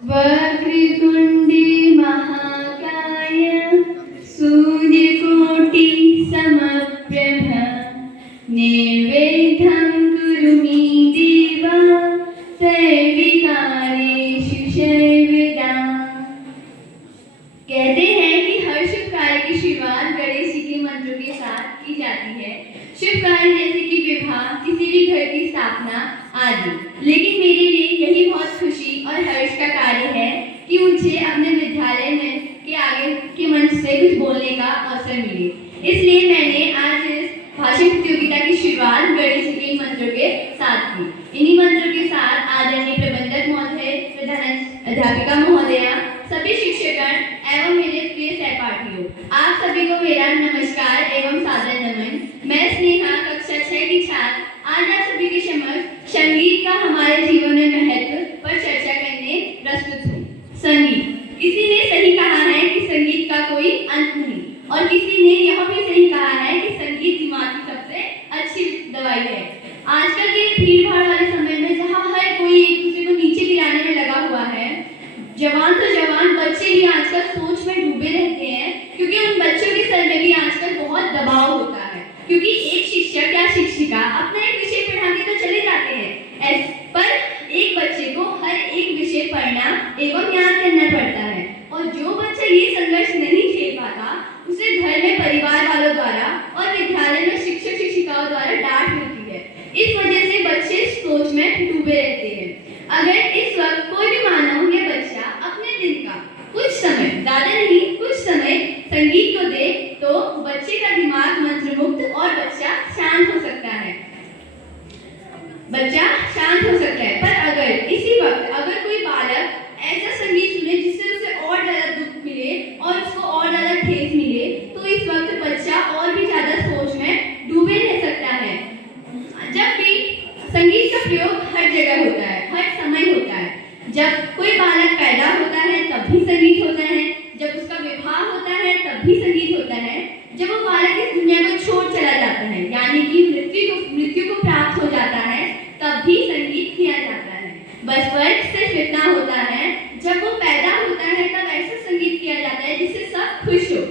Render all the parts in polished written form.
वक्रतुण्डे महाकाय सूर्यकोटि समप्रभ निर्विघ्नं कुरु मे देव सर्वकार्येषु सर्वदा। कहते हैं कि हर शुभ कार्य की शुरुआत गणेश जी के मंत्रों के साथ की जाती है। शुभ कार्य जैसे कि विवाह, किसी भी घर की स्थापना आदि। लेकिन मेरे लिए यही बहुत खुशी और हर्ष का कार्य है कि मुझे अपने विद्यालय में के आगे के मंच से कुछ बोलने का अवसर मिले। इसलिए मैंने आज इस भाषण प्रतियोगिता की शुरुआत गणेश जी के मंत्रों के साथ की। इन्हीं मंत्रों के साथ आदरणीय प्रबंधक महोदय, प्रधान अध्यापिका महोदया, सभी शिक्षकगण एवं मेरे प्रिय सहपाठियों, आप सभी को मेरा नमस्कार एवं सादर नमन। मैं स्नेहा, कक्षा 6 की छात्र, आज आप सभी के समक्ष संगीत का हमारे जीवन में महत्व पर चर्चा करने प्रस्तुत हूँ। संगीत, किसी ने सही कहा है कि संगीत का कोई अंत नहीं, और किसी ने यह भी सही कहा है कि संगीत दिमाग की सबसे अच्छी दवाई है। आजकल के भीड़ भाड़ वाले समय में जहाँ हर कोई एक दूसरे को नीचे गिराने में लगा हुआ है, जवान तो जवान, बच्चे भी आजकल सोच में डूबे रहते हैं, क्योंकि उन बच्चों के सर में भी आजकल बहुत दबाव होता है, क्योंकि एक शिक्षक या शिक्षिका अपना एक विषय पढ़ा के तो चले जाते हैं, पर एक बच्चे को हर एक विषय पढ़ना एवं याद करना पड़ता है। और जो बच्चा ये संघर्ष नहीं झेल पाता, उसे घर में परिवार वालों द्वारा और विद्यालय में शिक्षक शिक्षिकाओं द्वारा डांट मिलती है। इस वजह से बच्चे सोच में डूबे रहते हैं। अगर इस वक्त कोई भी मानव या बच्चा अपने दिन का कुछ समय, ज्यादा नहीं, कुछ समय संगीत को दे, तो बच्चे का दिमाग मंत्रमुग्ध और बच्चा शांत हो सकता है। पर अगर इसी वक्त अगर कोई बालक ऐसा संगीत सुने जिससे उसे और ज्यादा दुख मिले और उसको और ज्यादा ठेस मिले, तो इस वक्त बच्चा और भी ज्यादा सोच में डूबे रह सकता है। जब भी संगीत का प्रयोग हर जगह होता है, हर समय होता है। जब कोई बालक पैदा होता है तब भी संगीत होता है, जब उसका विवाह होता है तब भी संगीत होता है, जब वो बालक इस दुनिया को छोड़ चला जाता है, यानी कि मृत्यु को प्राप्त हो जाता है, तब भी संगीत किया जाता है। बस फर्क सिर्फ इतना होता है, जब वो पैदा होता है तब ऐसा संगीत किया जाता है जिससे सब खुश हो।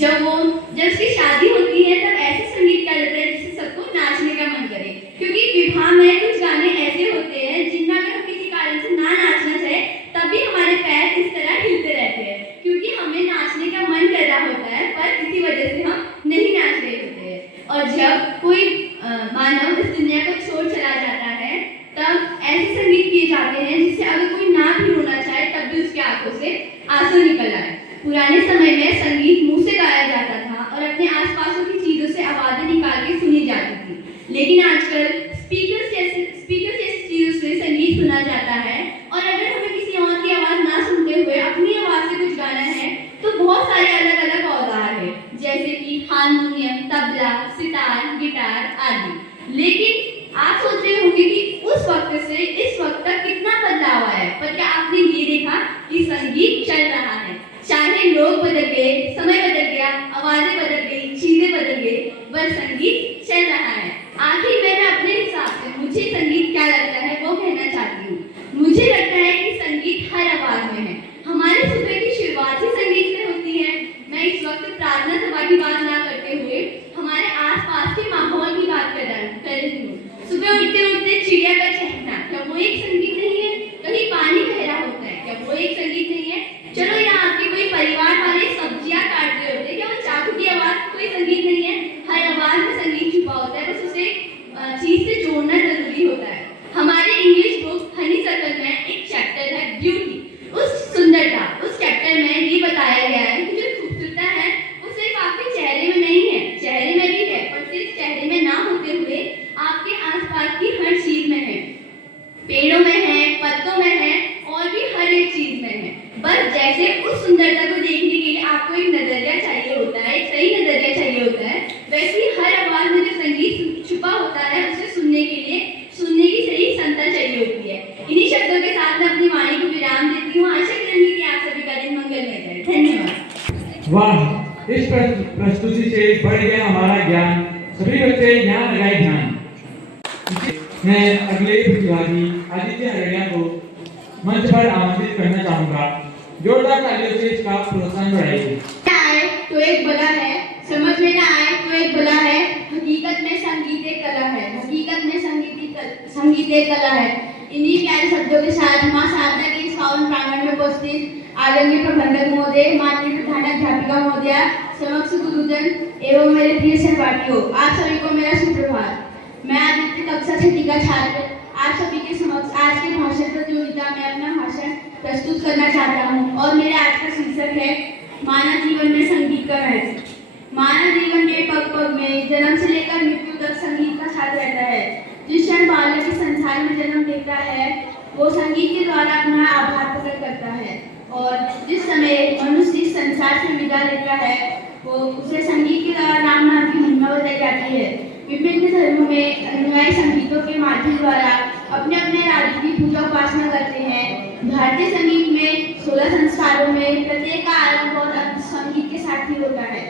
जब उसकी शादी होती है तब ऐसा संगीत किया जाता है जिससे सबको नाचने का मन करे, क्योंकि विवाह में कुछ गाने ऐसे होते हैं जिनमें अगर हम किसी कारण से ना नाचना चाहे तब भी हमारे पैर इस तरह हिलते रहते हैं, क्योंकि हमें नाचने का मन कर रहा होता है, पर किसी वजह से हम नहीं नाच रहे होते हैं। और जब कोई मानव इस दुनिया को छोड़ चला जाता है तब ऐसे संगीत किए जाते हैं जिससे अगर कोई ना भी रोना चाहे तब भी उसके आंखों से आंसू निकल आए। पुराने समय में संगीत मुंह से गाया जाता था और अपने आसपास की चीजों से आवाजें निकाल के सुनी जाती थी, लेकिन आजकल स्पीकर जैसी चीजों से संगीत सुना जाता है। और अगर हमें किसी और की आवाज ना सुनते हुए अपनी आवाज से कुछ गाना है तो बहुत सारे अलग अलग औजार है, जैसे कि हारमोनियम, तबला, सितार, गिटार आदि। लेकिन आप सोच रहे होंगे कि उस वक्त से इस वक्त तक कितना बदलाव आया है, पर क्या आपने ये देखा कि संगीत चल रहा है? चाहे लोग बदल गए, समय बदल गया, आवाजें बदल गई, चीजें बदल गई, पर संगीत चल रहा है। आखिर मैं अपने हिसाब से मुझे संगीत क्या लगता है वो कहना चाहती हूँ। मुझे लगता है कि संगीत हर आवाज में है। हमारी सुबह की शुरुआत ही संगीत से होती है। मैं इस वक्त प्रार्थना सभा की बात ना करते हुए हमारे आसपास के माहौल की बात कर रही हूँ। सुबह उठते उठते चिड़िया का चहकना, क्या वो एक संगीत नहीं है? कहीं पानी बह रहा होता है, क्या वो एक संगीत नहीं है? चलो यहाँ आपके कोई परिवार वाले सब्जियां काट रहे होते हैं, क्या वो चाकू की आवाज कोई संगीत नहीं है? हर आवाज में संगीत छुपा होता है, बस उसे चीज से जोड़ना जरूरी होता है। हमारे इंग्लिश बुक हनी सर्कल में एक चैप्टर है ब्यूटी, उस सुंदरता। उस चैप्टर में ये बताया गया है कि जो खूबसूरता है वो सिर्फ आपके चेहरे में नहीं है, चेहरे में भी है, पर सिर्फ चेहरे में ना होते हुए आपके आसपास की हर चीज में है, पेड़ों में है, पत्तों में है और भी हर एक चीज में है। बस जैसे उस सुंदरता को देखने के लिए आपको एक नजरिया चाहिए होता है, एक सही नजरिया चाहिए होता है, वैसे ही हर आवाज में जो संगीत छुपा होता है उसे सुनने की सही क्षमता चाहिए होती है। इन्हीं शब्दों के साथ मैं अपनी वाणी को विराम देती हूँ। आशा करूंगी कि आप सभी का दिन मंगलमय जाए। धन्यवाद। वाह, इस प्रस्तुति से बढ़ गया हमारा ज्ञान। सभी बच्चे यहाँ लगाए ध्यान। मैं अगले प्रतिभागी आदित्य हरियाणा को मंच पर आमंत्रित करना चाहूंगा। जोरदार तालियों से इसका प्रोत्साहन बढ़ाइए। आए तो एक बला है, समझ में ना आए तो एक बला है। हकीकत में संगीत एक कला है, हकीकत में संगीत एक कला है। इन्हीं प्यारे शब्दों के साथ मां शारदा के इस पावन प्रांगण में उपस्थित आदरणीय प्रबंधक महोदय, माननीय प्रधानाध्यापिका महोदया, समक्ष गुरुजन एवं मेरे प्रिय सहपाठियों, आप सभी को मेरा सुप्रभात। मैं आदित्य कक्षा 6 का छात्र आप सभी के समक्ष आज के भाषण प्रतियोगिता में अपना भाषण प्रस्तुत करना चाहता हूँ और मेरे आज का शीर्षक है मानव जीवन में संगीत का महत्व। मानव जीवन के पग पग में जन्म से लेकर मृत्यु तक संगीत का साथ रहता है। जिस क्षण बालक इस संसार में जन्म लेता है वो संगीत के द्वारा अपना आभार प्रकट करता है और जिस समय मनुष्य इस संसार से विदा लेता है वो उसे संगीत के द्वारा राम नाम की महिमा बताई जाती है। विभिन्न धर्मों में अनुयायी संगीतों के माध्यम द्वारा अपने अपने राज्य की पूजा उपासना करते हैं। भारतीय संगीत में 16 संस्कारों में प्रत्येक का आरंभ और अंत संगीत के साथ ही होता है।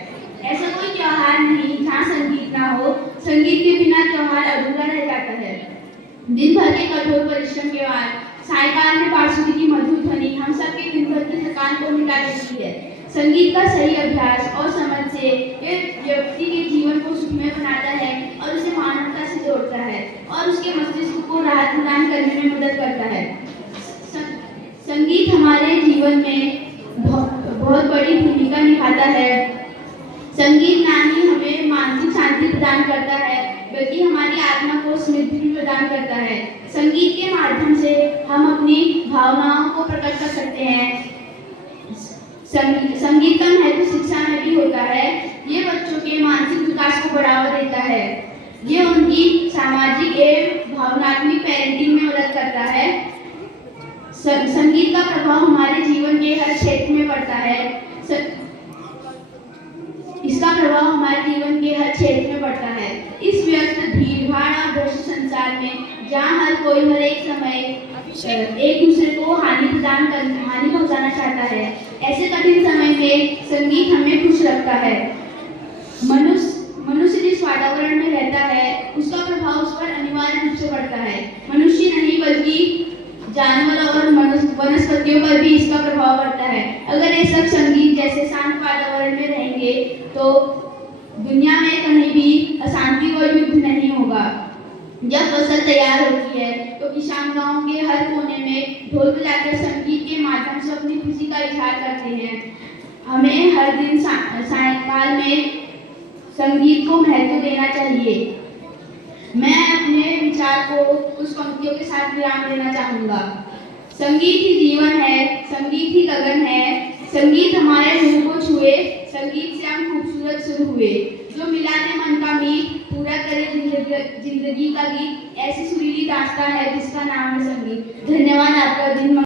ऐसा कोई त्योहार नहीं जहाँ संगीत ना हो। संगीत के बिना त्योहार अधूरा रह जाता है। दिन भर के कठोर परिश्रम के बाद सायकाल में बांसुरी की मधुर ध्वनि हम सबके दिन भर की थकान को मिटा देती है। संगीत का सही अभ्यास और समझ से एक व्यक्ति के जीवन को सुखमय बनाता है और उसे मानवता से जोड़ता है और उसके मस्तिष्क को राहत प्रदान करने में मदद करता है। संगीत हमारे जीवन में बहुत बड़ी भूमिका निभाता है। संगीत ना ही हमें मानसिक शांति प्रदान करता है बल्कि हमारी आत्मा को समृद्धि भी प्रदान करता है। संगीत के माध्यम से हम अपनी भावनाओं को प्रकट कर सकते हैं। संगीत का महत्व शिक्षा में भी होता है। ये बच्चों के मानसिक विकास को बढ़ावा देता है। ये उनकी सामाजिक एवं भावनात्मक पेरेंटिंग में मदद करता है। संगीत का प्रभाव हमारे जीवन के हर क्षेत्र में पड़ता है। इसका प्रभाव हमारे जीवन के हर क्षेत्र में पड़ता है। इस व्यस्त भीड़भाड़ और भ्रष्ट संसार में जहाँ हर कोई हर एक समय एक दूसरे को हानि पहुंचाना चाहता है, ऐसे कठिन समय में संगीत हमें खुश रखता है। मनुष्य जिस वातावरण में रहता है उसका प्रभाव उस पर अनिवार्य रूप से पड़ता है। मनुष्य नहीं बल्कि जानवर और वनस्पतियों पर भी इसका प्रभाव पड़ता है। अगर ये सब संगीत जैसे शांत वातावरण में रहेंगे तो दुनिया में कहीं भी अशांति और युद्ध नहीं होगा। जब फसल तैयार होती है तो किसान गांव के हर कोने में ढोल बजाकर संगीत के माध्यम से अपनी खुशी का इजहार करते हैं। हमें हर दिन सायंकाल में संगीत को महत्व देना चाहिए। मैं अपने विचार को कुछ पंक्तियों के साथ विराम देना चाहूँगा। संगीत ही जीवन है, संगीत ही गगन है, संगीत हमारे रूह को छुए, संगीत से हम खूबसूरत शुरू हुए। जो मिला दे मन का मीत, पूरा करे जिंदगी का गीत, ऐसी सुरीली दास्तां है जिसका नाम है संगीत। धन्यवाद। आपका दिन